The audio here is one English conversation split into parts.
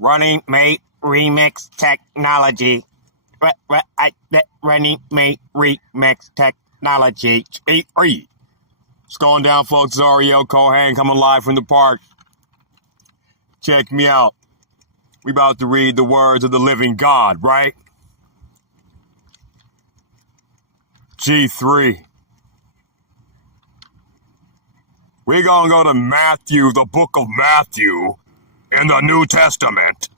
Running Mate Remix Technology. Running Mate Remix Technology. What's going down, folks? It's Ariyel, Kohen, coming live from the park. Check me out. We about to read the words of the living God, right? G3. We're going to go to Matthew, the book of Matthew, in the New Testament.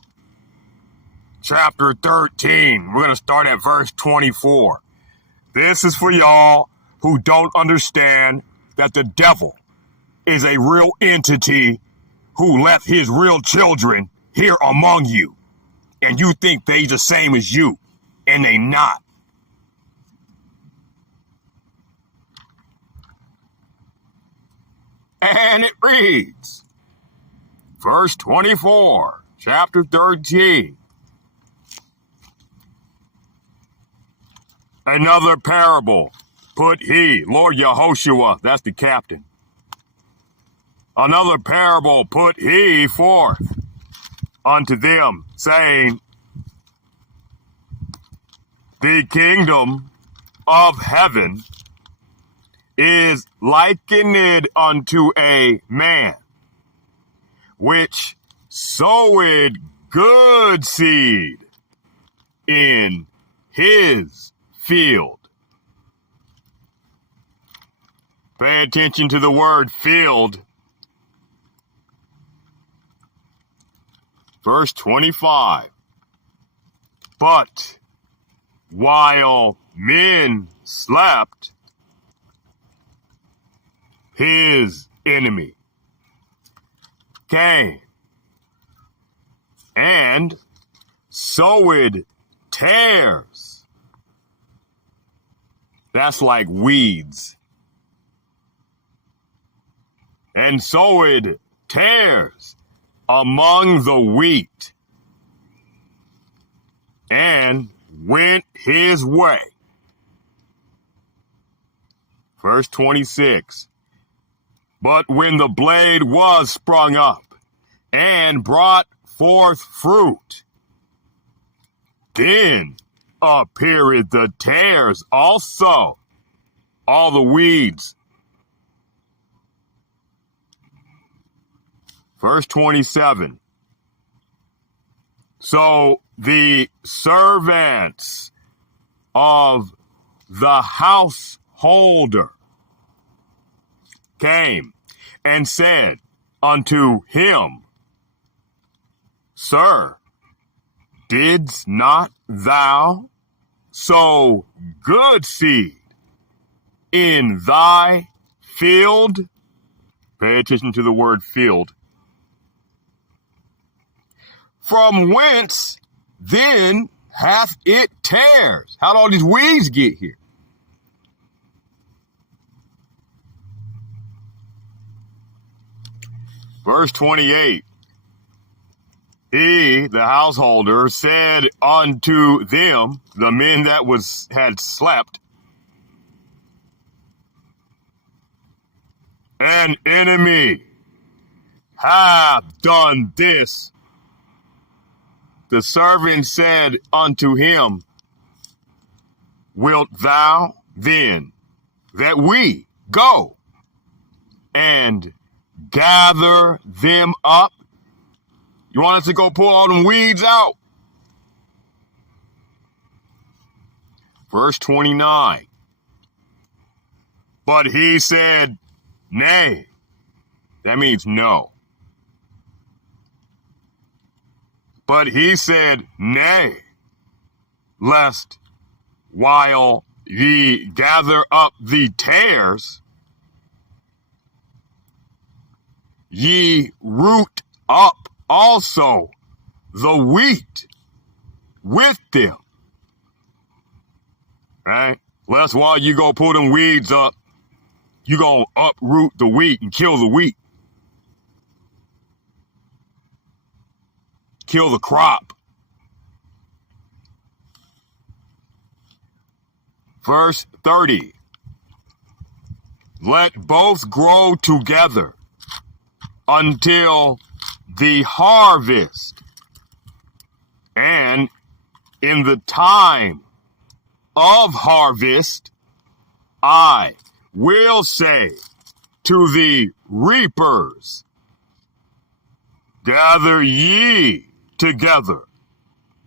Chapter 13. We're going to start at verse 24. This is for y'all who don't understand that the devil is a real entity who left his real children here among you. And you think they the same as you. And they not. And it reads, verse 24, chapter 13. Another parable put he, Lord Yehoshua, that's the captain. Another parable put he forth unto them, saying, the kingdom of heaven is likened unto a man, which sowed good seed in his field. Pay attention to the word field. Verse 25. But while men slept, his enemy came and sowed tares. That's like weeds. And sowed tares among the wheat, and went his way. Verse 26. But when the blade was sprung up and brought forth fruit, then appeared the tares also, all the weeds. Verse 27. So the servants of the householder came and said unto him, Sir, didst not thou sow good seed in thy field? Pay attention to the word field. From whence then hath it tares? How'd all these weeds get here? Verse 28. He, the householder, said unto them, the men that had slept, an enemy hath done this. The servant said unto him, wilt thou then that we go and gather them up? You want us to go pull all them weeds out? Verse 29. But he said, nay. That means no. But he said, nay, lest while ye gather up the tares, ye root up also the wheat with them. Right? Lest while you go pull them weeds up, you gonna uproot the wheat and kill the wheat. Kill the crop. Verse 30. Let both grow together until the harvest. in the time of harvest, I will say to the reapers, gather ye together,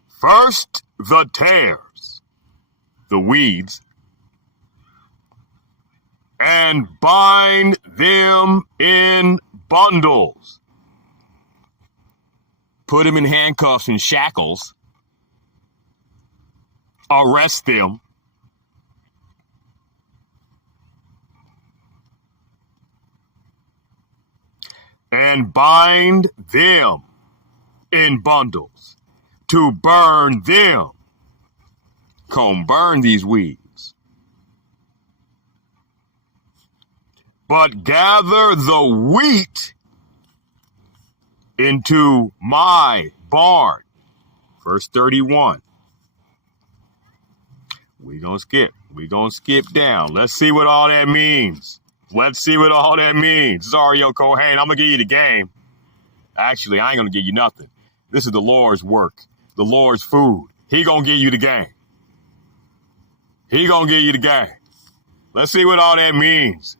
first the tares, the weeds, and bind them in bundles. Put them in handcuffs and shackles. Arrest them. And bind them in bundles to burn them. Come burn these weeds. But gather the wheat into my barn. Verse 31. We're going to skip down. Let's see what all that means. Let's see what all that means. This is Ariyel Kohen. I'm going to give you the game. Actually, I ain't going to give you nothing. This is the Lord's work. The Lord's food. He going to give you the game. He going to give you the game. Let's see what all that means.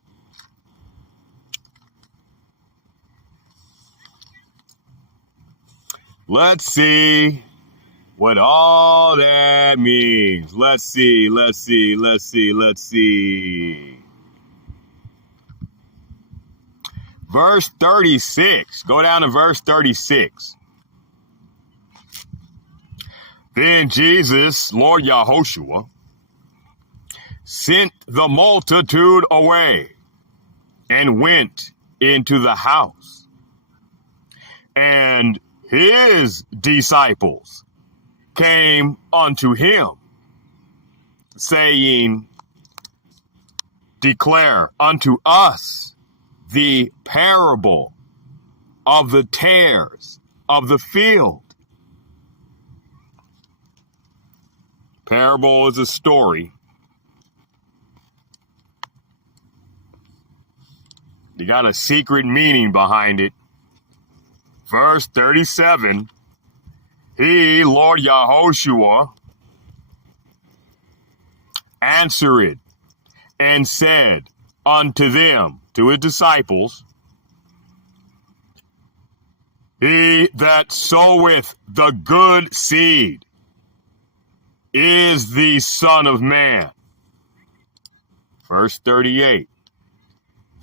Let's see what all that means. Let's see. Verse 36. Go down to verse 36. Then Jesus, Lord Yahushua, sent the multitude away and went into the house. And his disciples came unto him, saying, declare unto us the parable of the tares of the field. Parable is a story. You got a secret meaning behind it. Verse 37, he, Lord Yahushua, answered and said unto them, to his disciples, he that soweth the good seed is the Son of Man. Verse 38,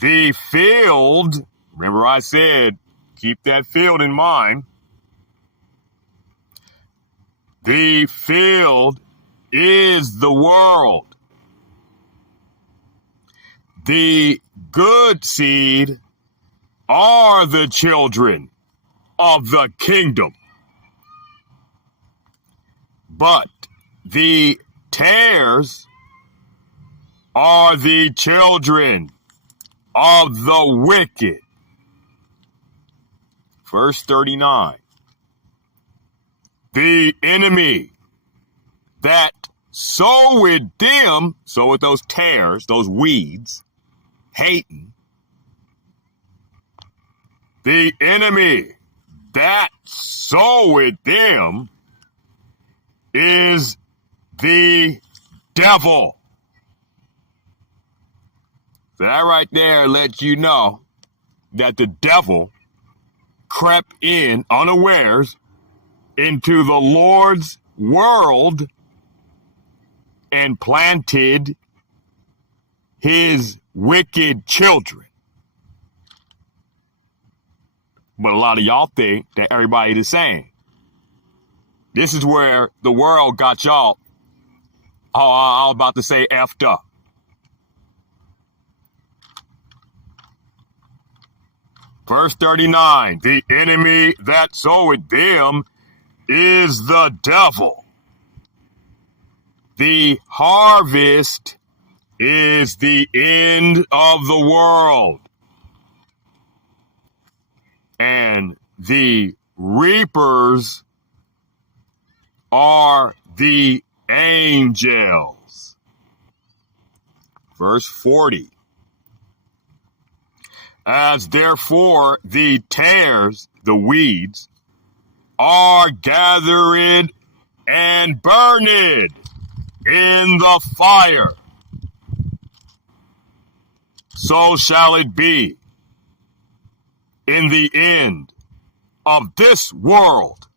the field, remember I said, keep that field in mind. The field is the world. The good seed are the children of the kingdom. But the tares are the children of the wicked. Verse 39. The enemy that soweth them, soweth those tares, those weeds, hating. The enemy that soweth them is the devil. So that right there lets you know that the devil crept in unawares into the Lord's world and planted his wicked children. But a lot of y'all think that everybody the same. This is where the world got y'all, I was about to say effed up. Verse 39, the enemy that soweth them is the devil. The harvest is the end of the world. And the reapers are the angels. Verse 40. As therefore the tares, the weeds, are gathered and burned in the fire. So shall it be in the end of this world.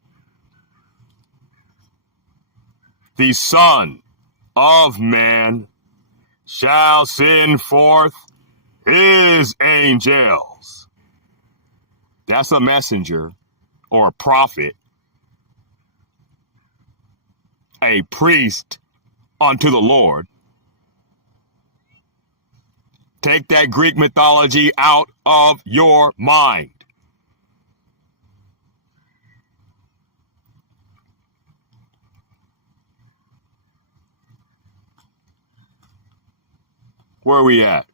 The Son of Man shall send forth his angels. That's a messenger or a prophet, a priest unto the Lord. Take that Greek mythology out of your mind. Where are we at?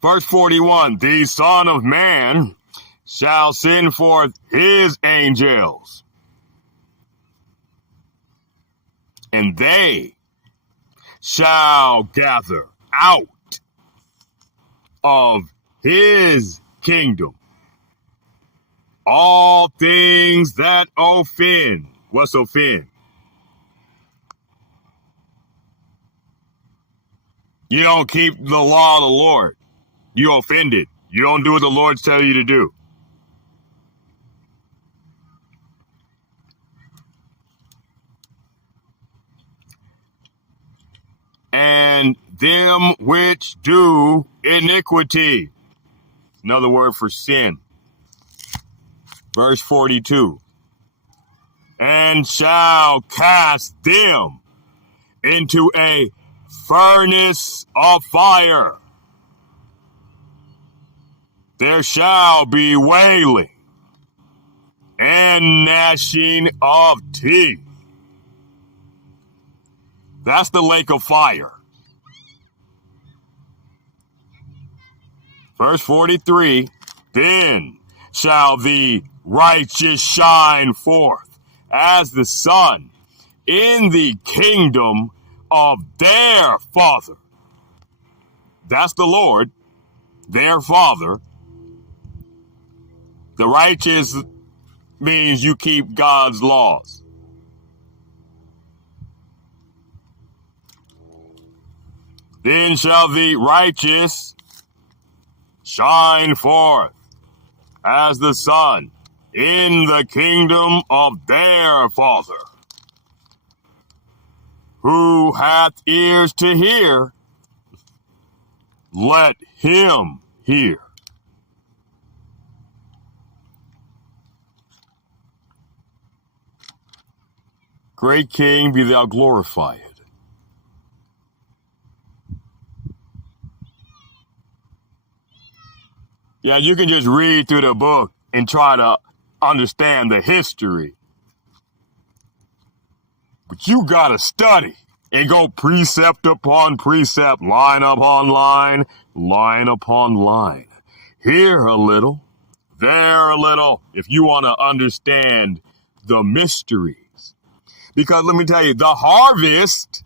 Verse 41, the Son of Man shall send forth his angels, and they shall gather out of his kingdom all things that offend. What's offend? You don't keep the law of the Lord. You offended. You don't do what the Lord tells you to do. And them which do iniquity. Another word for sin. Verse 42. And shall cast them into a furnace of fire. There shall be wailing and gnashing of teeth. That's the lake of fire. Verse 43, then shall the righteous shine forth as the sun in the kingdom of their Father. That's the Lord, their Father. The righteous means you keep God's laws. Then shall the righteous shine forth as the sun in the kingdom of their Father. Who hath ears to hear, let him hear. Great King, be thou glorified. Yeah, you can just read through the book and try to understand the history. But you gotta study and go precept upon precept, line upon line, line upon line. Here a little, there a little, if you want to understand the mysteries. Because let me tell you, the harvest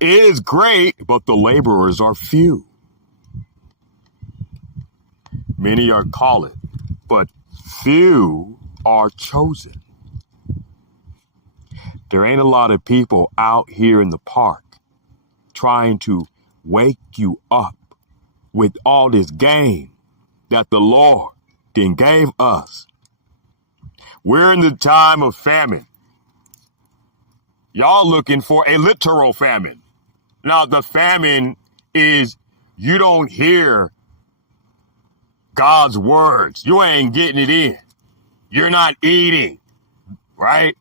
is great, but the laborers are few. Many are called, but few are chosen. There ain't a lot of people out here in the park trying to wake you up with all this game that the Lord then gave us. We're in the time of famine. Y'all looking for a literal famine. Now, the famine is you don't hear God's words. You ain't getting it in. You're not eating, right?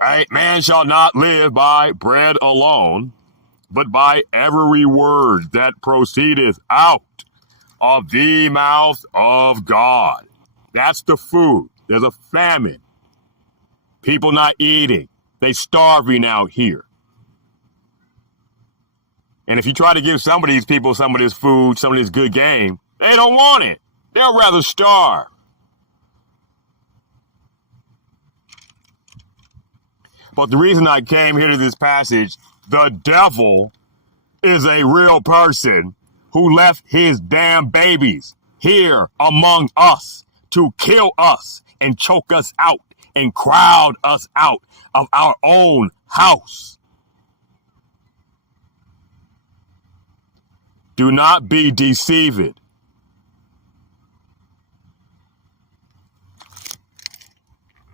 Right? Man shall not live by bread alone, but by every word that proceedeth out of the mouth of God. That's the food. There's a famine. People not eating. They starving out here. And if you try to give some of these people some of this food, some of this good game, they don't want it. They'll rather starve. But the reason I came here to this passage, the devil is a real person who left his damn babies here among us to kill us, and choke us out and crowd us out of our own house. Do not be deceived.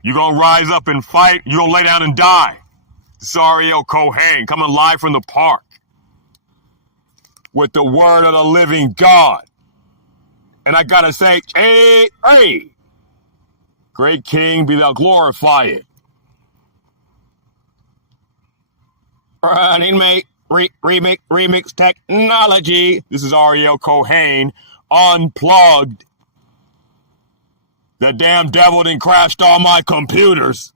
You're going to rise up and fight. You're going to lay down and die. This is Ariyel Kohen coming live from the park with the word of the living God. And I got to say, hey, great King, be thou glorified. Running mate, remix technology. This is Ariyel Kohen, Unplugged. The damn devil done crashed all my computers.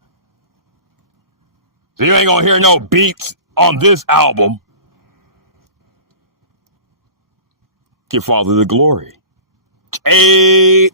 So you ain't gonna hear no beats on this album. Give Father the glory. Hey.